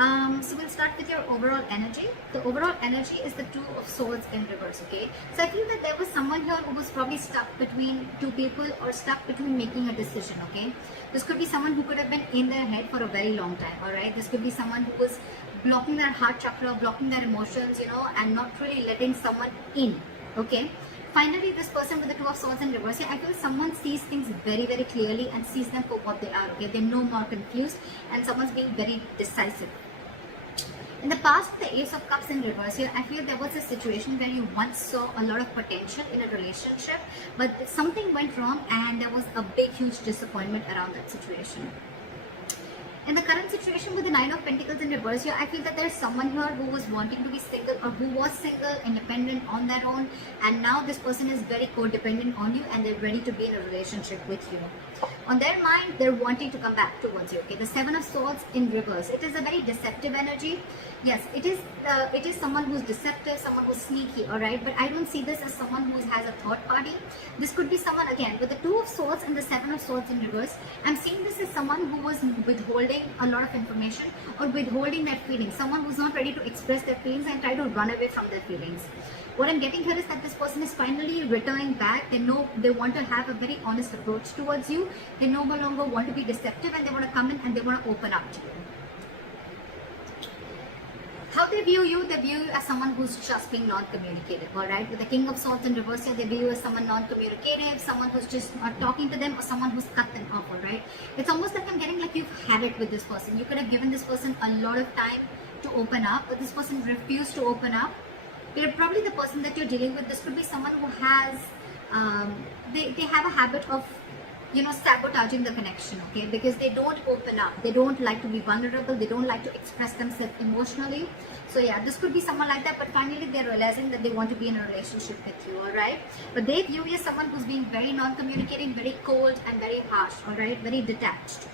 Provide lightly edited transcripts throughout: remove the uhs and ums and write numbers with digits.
So we'll start with your overall energy. The overall energy is the Two of Swords in reverse, okay? So I feel that there was someone here who was probably stuck between two people or stuck between making a decision, okay? This could be someone who could have been in their head for a very long time, all right? This could be someone who was blocking their heart chakra, blocking their emotions, you know, and not really letting someone in, okay? Finally, this person with the Two of Swords in reverse, I feel someone sees things very, very clearly and sees them for what they are, okay? They're no more confused and someone's being very decisive. In the past, the Ace of Cups in reverse here, I feel there was a situation where you once saw a lot of potential in a relationship, but something went wrong and there was a big, huge disappointment around that situation. In the current situation with the Nine of Pentacles in reverse here, I feel that there is someone here who was wanting to be single or who was single, independent on their own, and now this person is very codependent on you and they're ready to be in a relationship with you. On their mind, they're wanting to come back towards you, okay? The Seven of Swords in reverse. It is a very deceptive energy. Yes, it is someone who's deceptive, someone who's sneaky, all right? But I don't see this as someone who has a third party. This could be someone, again, with the Two of Swords and the Seven of Swords in reverse. I'm seeing this as someone who was withholding a lot of information or withholding their feelings. Someone who's not ready to express their feelings and try to run away from their feelings. What I'm getting here is that this person is finally returning back. They know they want to have a very honest approach towards you. They no longer want to be deceptive and they want to come in and they want to open up to you. How they view you as someone who's just being non-communicative, alright? With the King of Swords in reverse here, they view you as someone non-communicative, someone who's just not talking to them or someone who's cut them off, alright? It's almost like I'm getting like you've had it with this person. You could have given this person a lot of time to open up, but this person refused to open up. They're probably the person that you're dealing with. This could be someone who has, they have a habit of, you know, sabotaging the connection, okay? Because they don't open up. They don't like to be vulnerable. They don't like to express themselves emotionally. So yeah, this could be someone like that, but finally they're realizing that they want to be in a relationship with you, alright? But they view you as someone who's being very non-communicating, very cold and very harsh, alright? Very detached.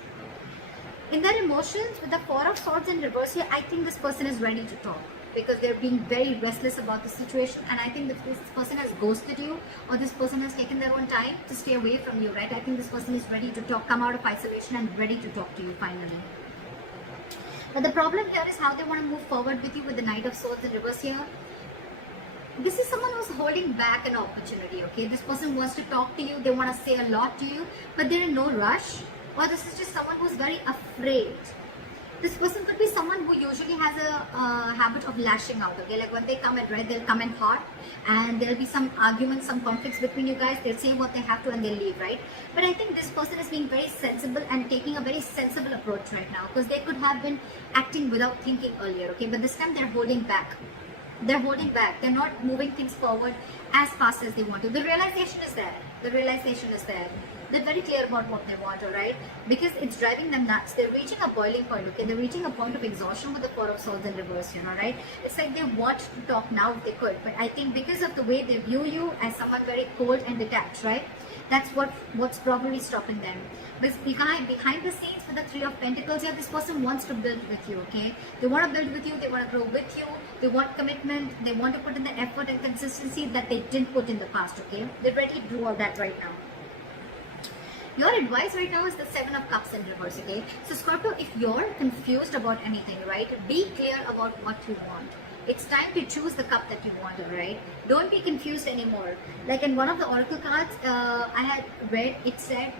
In their emotions, with the Four of Swords in reverse here, I think this person is ready to talk, because they're being very restless about the situation, and I think this person has ghosted you or this person has taken their own time to stay away from you, right? I think this person is ready to talk, come out of isolation and ready to talk to you finally. But the problem here is how they want to move forward with you with the Knight of Swords in reverse here. This is someone who's holding back an opportunity, okay? This person wants to talk to you, they want to say a lot to you, but they're in no rush, or this is just someone who's very afraid. This person could be someone who usually has a habit of lashing out, okay? Like when they come in, right, they'll come in hot and there'll be some arguments, some conflicts between you guys. They'll say what they have to and they'll leave, right? But I think this person is being very sensible and taking a very sensible approach right now, because they could have been acting without thinking earlier, okay? But this time they're holding back. They're holding back. They're not moving things forward as fast as they want to. The realization is there. The realization is there. They're very clear about what they want, alright? Because it's driving them nuts. They're reaching a boiling point, okay? They're reaching a point of exhaustion with the Four of Swords in reverse, you know, right? It's like they want to talk now if they could. But I think because of the way they view you as someone very cold and detached, right? That's what's probably stopping them. But behind the scenes with the Three of Pentacles here, this person wants to build with you, okay? They want to build with you, they want to grow with you, they want commitment, they want to put in the effort and consistency that they didn't put in the past, okay? They're ready to do all that right now. Your advice right now is the Seven of Cups in reverse, okay? So Scorpio, if you're confused about anything, right, be clear about what you want. It's time to choose the cup that you want, right? Don't be confused anymore. Like in one of the oracle cards I had read, it said,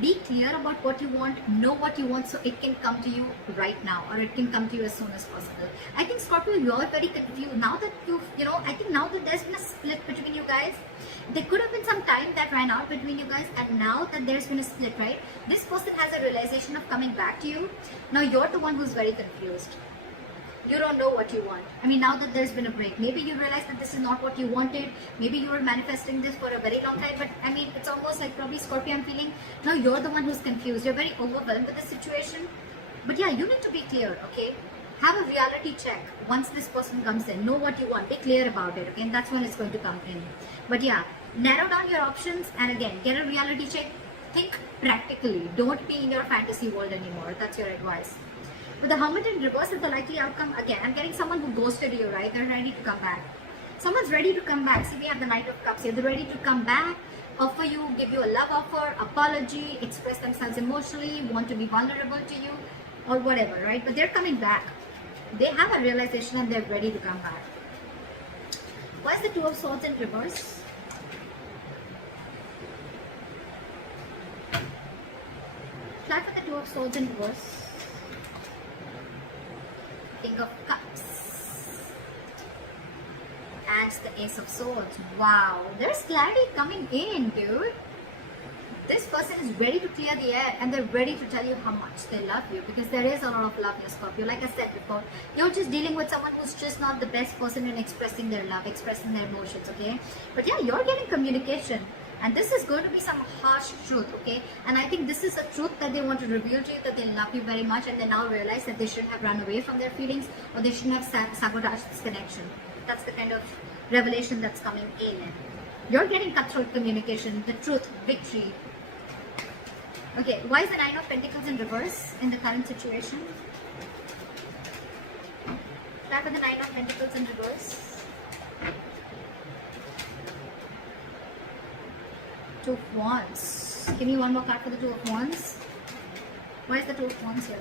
be clear about what you want, know what you want so it can come to you right now, or it can come to you as soon as possible. I think Scorpio, you're very confused. Now that I think now that there's been a split between you guys, there could have been some time that ran out between you guys, and now that there's been a split, right? This person has a realization of coming back to you. Now you're the one who's very confused. You don't know what you want. I mean, now that there's been a break, maybe you realize that this is not what you wanted. Maybe you were manifesting this for a very long time, but I mean, it's almost like probably Scorpio, I'm feeling now you're the one who's confused. You're very overwhelmed with the situation. But yeah, you need to be clear, okay? Have a reality check once this person comes in. Know what you want. Be clear about it, okay? And that's when it's going to come in. But yeah, narrow down your options and again, get a reality check. Think practically. Don't be in your fantasy world anymore. That's your advice. With the Hermit in reverse is the likely outcome. Again, I'm getting someone who ghosted you, right? They're ready to come back. Someone's ready to come back. See, we have the Knight of Cups here. They're ready to come back, offer you, give you a love offer, apology, express themselves emotionally, want to be vulnerable to you, or whatever, right? But they're coming back. They have a realization and they're ready to come back. Why is the Two of Swords in reverse? Fly for the Two of Swords in reverse. King of Cups. And the Ace of Swords. Wow, there's clarity coming in, dude. This person is ready to clear the air and they're ready to tell you how much they love you, because there is a lot of love here, Scorpio. Like I said before, you're just dealing with someone who's just not the best person in expressing their love, expressing their emotions, okay? But yeah, you're getting communication. And this is going to be some harsh truth, okay? And I think this is a truth that they want to reveal to you, that they love you very much, and they now realize that they shouldn't have run away from their feelings, or they shouldn't have sabotaged this connection. That's the kind of revelation that's coming in. You're getting cutthroat communication, the truth, victory. Okay, why is the Nine of Pentacles in reverse in the current situation? Try for the Nine of Pentacles in reverse. Two of Wands. Give me one more card for the Two of Wands. Why is the Two of Wands here?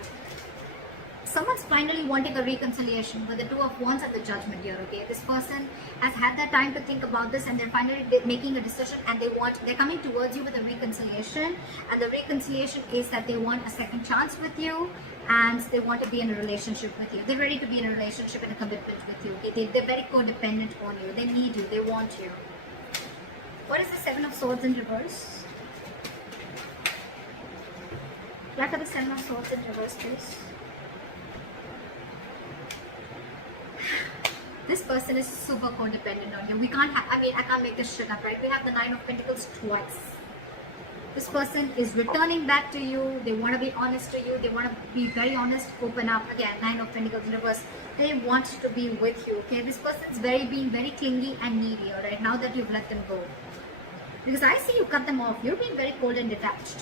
Someone's finally wanting a reconciliation with the Two of Wands and the Judgment here, okay? This person has had their time to think about this and they're finally making a decision, and they're coming towards you with a reconciliation, and the reconciliation is that they want a second chance with you and they want to be in a relationship with you. They're ready to be in a relationship and a commitment with you, okay? They're very codependent on you. They need you. They want you. What is the Seven of Swords in reverse? What are the Seven of Swords in reverse, please? This person is super codependent on you. We can't have, I can't make this shit up, right? We have the Nine of Pentacles twice. This person is returning back to you. They want to be honest to you. They want to be very honest, open up. Again, Nine of Pentacles in reverse. They want to be with you, okay? This person is being very clingy and needy, alright? Now that you've let them go. Because I see you cut them off. You're being very cold and detached.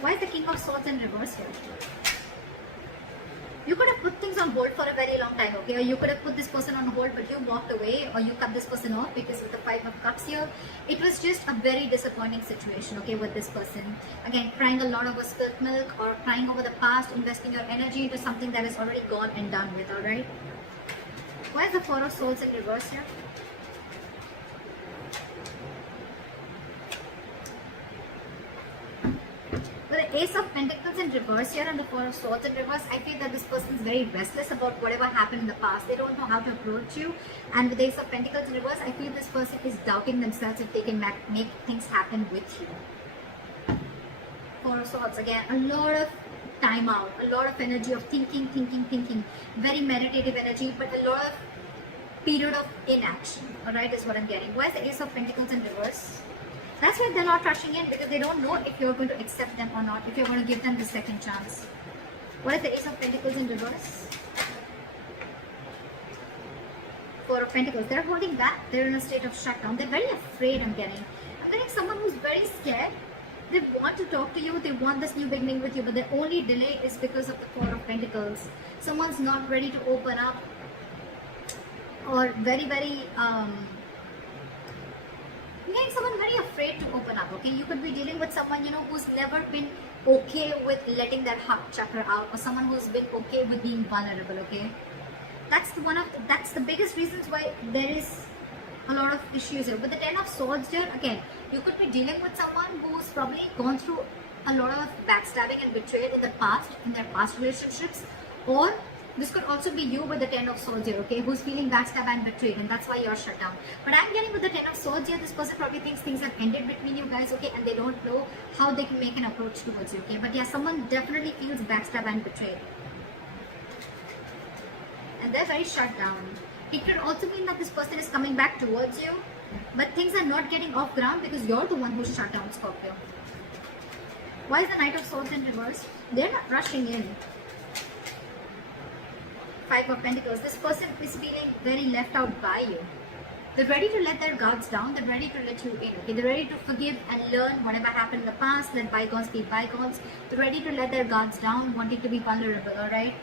Why is the King of Swords in reverse here? You could have put things on hold for a very long time, okay? Or you could have put this person on hold, but you walked away, or you cut this person off, because with the Five of Cups here, it was just a very disappointing situation, okay, with this person. Again, crying a lot over spilt milk, or crying over the past, investing your energy into something that is already gone and done with, alright? Why is the Four of Swords in reverse here? With the Ace of Pentacles in reverse here and the Four of Swords in reverse, I feel that this person is very restless about whatever happened in the past. They don't know how to approach you. And with the Ace of Pentacles in reverse, I feel this person is doubting themselves if they can make things happen with you. Four of Swords, again, a lot of time out, a lot of energy of thinking. Very meditative energy, but a lot of period of inaction, alright, is what I'm getting. Why is the Ace of Pentacles in reverse? That's why they're not rushing in, because they don't know if you're going to accept them or not, if you're going to give them the second chance. What is the Ace of Pentacles in reverse? Four of Pentacles. They're holding back. They're in a state of shutdown. They're very afraid, I'm getting. I'm getting someone who's very scared. They want to talk to you. They want this new beginning with you, but the only delay is because of the Four of Pentacles. Someone's not ready to open up, or very someone very afraid to open up, okay? You could be dealing with someone, who's never been okay with letting their heart chakra out, or someone who's been okay with being vulnerable, okay? That's the biggest reasons why there is a lot of issues here. With the Ten of Swords here, again, you could be dealing with someone who's probably gone through a lot of backstabbing and betrayal in their past relationships, or this could also be you with the Ten of Swords here, okay, who's feeling backstabbed and betrayed, and that's why you're shut down. But I'm getting with the Ten of Swords here, this person probably thinks things have ended between you guys, okay, and they don't know how they can make an approach towards you, okay. But yeah, someone definitely feels backstabbed and betrayed, and they're very shut down. It could also mean that this person is coming back towards you, but things are not getting off ground because you're the one who's shut down, Scorpio. Why is the Knight of Swords in reverse? They're not rushing in. Five of Pentacles. This person is feeling very left out by you. They're ready to let their guards down. They're ready to let you in. Okay? They're ready to forgive and learn whatever happened in the past. Let bygones be bygones. They're ready to let their guards down, wanting to be vulnerable, alright?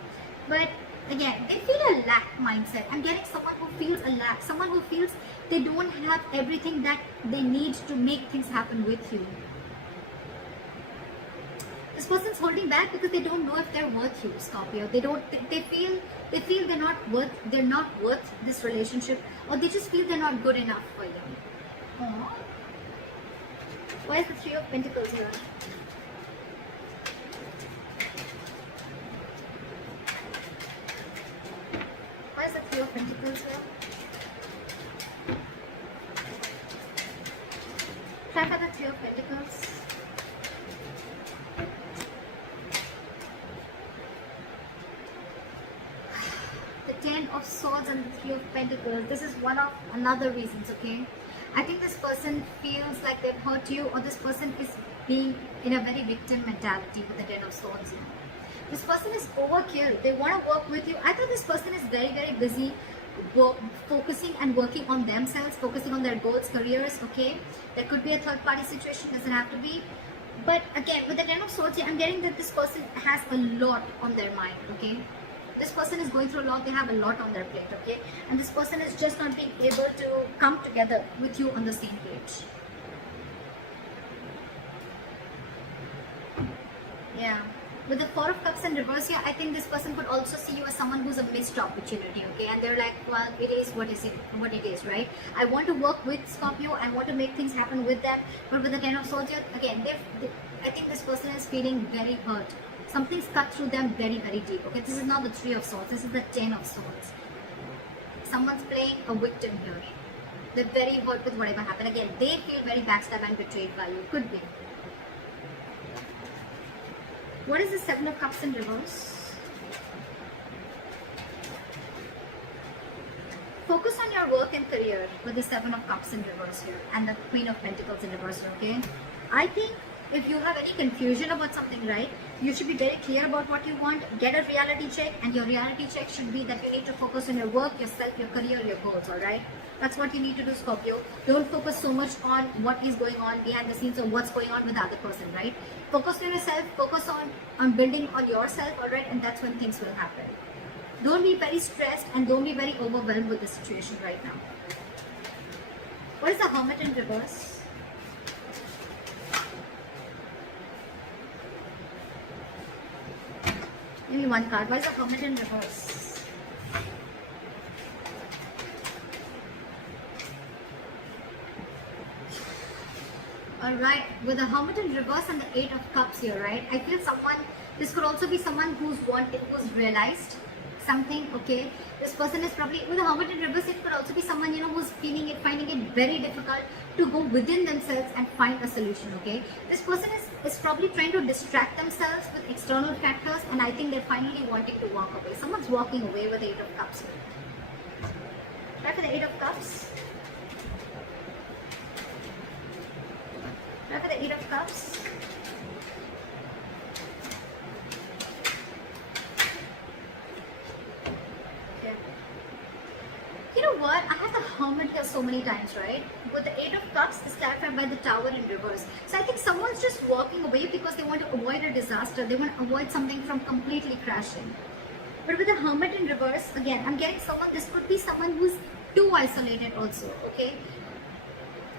But again, they feel a lack mindset. I'm getting someone who feels a lack. Someone who feels they don't have everything that they need to make things happen with you. This person's holding back because they don't know if they're worth you, Scorpio. They feel they're not worth this relationship, or they just feel they're not good enough for you. Aww. Why is the Three of Pentacles here? Why is the Three of Pentacles here? Try for the Three of Pentacles. The Ten of Swords and the Three of Pentacles. This is one of another reasons, okay? I think this person feels like they've hurt you, or this person is being in a very victim mentality with the Ten of Swords here. This person is overkill. They want to work with you. I thought this person is very, very busy focusing and working on themselves, focusing on their goals, careers, okay? There could be a third party situation, doesn't have to be. But again, with the Ten of Swords, I'm getting that this person has a lot on their mind, okay? This person is going through a lot, they have a lot on their plate, okay? And this person is just not being able to come together with you on the same page. Yeah. With the Four of Cups in reverse here, I think this person could also see you as someone who's a missed opportunity, okay? And they're like, well, it is what it is, right? I want to work with Scorpio, I want to make things happen with them, but with the Ten of Swords here, again, I think this person is feeling very hurt. Something's cut through them very, very deep, okay? This is not the Three of Swords, this is the Ten of Swords. Someone's playing a victim here. They're very hurt with whatever happened. Again, they feel very backstabbed and betrayed by you. Could be. What is the Seven of Cups in reverse? Focus on your work and career with the Seven of Cups in reverse here and the Queen of Pentacles in reverse here, okay? I think if you have any confusion about something, right, you should be very clear about what you want. Get a reality check, and your reality check should be that you need to focus on your work, yourself, your career, your goals, alright? That's what you need to do, Scorpio. Don't focus so much on what is going on behind the scenes or what's going on with the other person, right? Focus on yourself, focus on building on yourself, alright? And that's when things will happen. Don't be very stressed and don't be very overwhelmed with the situation right now. What is the Hermit in reverse? Only one card. Why is the Hermit in reverse? Alright, with the Hermit in reverse and the Eight of Cups here, right? I feel this could also be someone who's realized something, okay? This person is probably, with the Hermit in reverse, it could also be someone, who's finding it very difficult to go within themselves and find a solution, okay? This person is probably trying to distract themselves with external factors, and I think they're finally wanting to walk away. Someone's walking away with the Eight of Cups here. Try for the Eight of Cups. Try for the Eight of Cups. You know what? I had the Hermit here so many times, right? With the Eight of Cups, is clarified by the Tower in reverse. So I think someone's just walking away because they want to avoid a disaster. They want to avoid something from completely crashing. But with the Hermit in reverse, again, I'm getting this could be someone who's too isolated also, okay?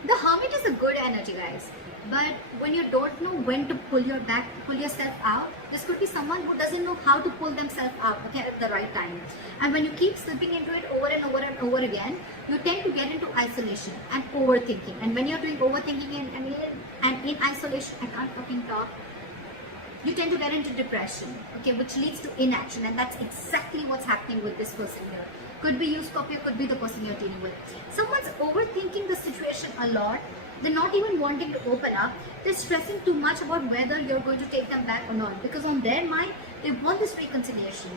The Hermit is a good energy, guys. But when you don't know when to pull yourself out, this could be someone who doesn't know how to pull themselves out, okay, at the right time. And when you keep slipping into it over and over and over again, you tend to get into isolation and overthinking. And when you're doing overthinking and in isolation, I can't fucking talk, you tend to get into depression, okay, which leads to inaction. And that's exactly what's happening with this person here. Could be you, Scorpio, could be the person you're dealing with. Someone's overthinking the situation a lot. They're not even wanting to open up. They're stressing too much about whether you're going to take them back or not. Because on their mind, they want this reconciliation.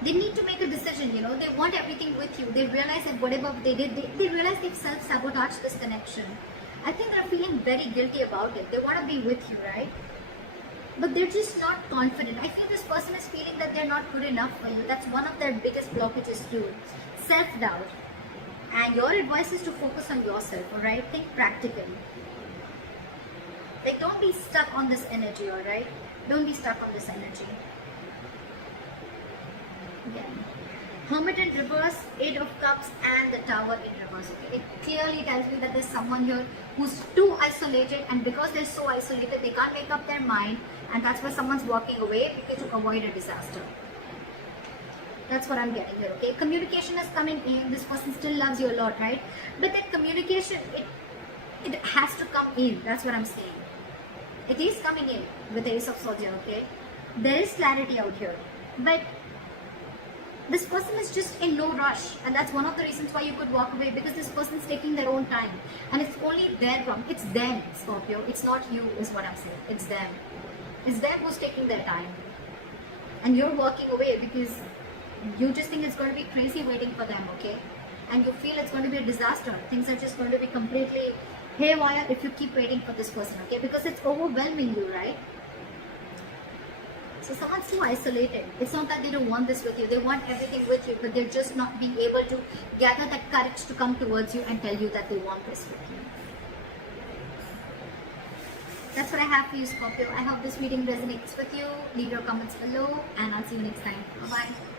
They need to make a decision, They want everything with you. They realize that whatever they did, they realize they've self-sabotaged this connection. I think they're feeling very guilty about it. They want to be with you, right? But they're just not confident. I feel this person is feeling that they're not good enough for you. That's one of their biggest blockages too. Self-doubt. And your advice is to focus on yourself, alright? Think practically. Like, don't be stuck on this energy, alright? Don't be stuck on this energy. Again. Hermit in reverse, Eight of Cups, and the Tower in reverse. Okay? It clearly tells me that there's someone here who's too isolated, and because they're so isolated, they can't make up their mind, and that's why someone's walking away, because to avoid a disaster. That's what I'm getting here, okay? Communication is coming in. This person still loves you a lot, right? But that communication, it has to come in. That's what I'm saying. It is coming in with the Ace of Swords here, okay? There is clarity out here. But this person is just in no rush, and that's one of the reasons why you could walk away, because this person is taking their own time, and it's only their problem. It's them, Scorpio. It's not you, is what I'm saying. It's them. It's them who's taking their time, and you're walking away because you just think it's going to be crazy waiting for them, okay? And you feel it's going to be a disaster. Things are just going to be completely haywire if you keep waiting for this person, okay? Because it's overwhelming you, right? So someone's so isolated. It's not that they don't want this with you. They want everything with you, but they're just not being able to gather that courage to come towards you and tell you that they want this with you. That's what I have for you, Scorpio. I hope this reading resonates with you. Leave your comments below, and I'll see you next time. Bye-bye.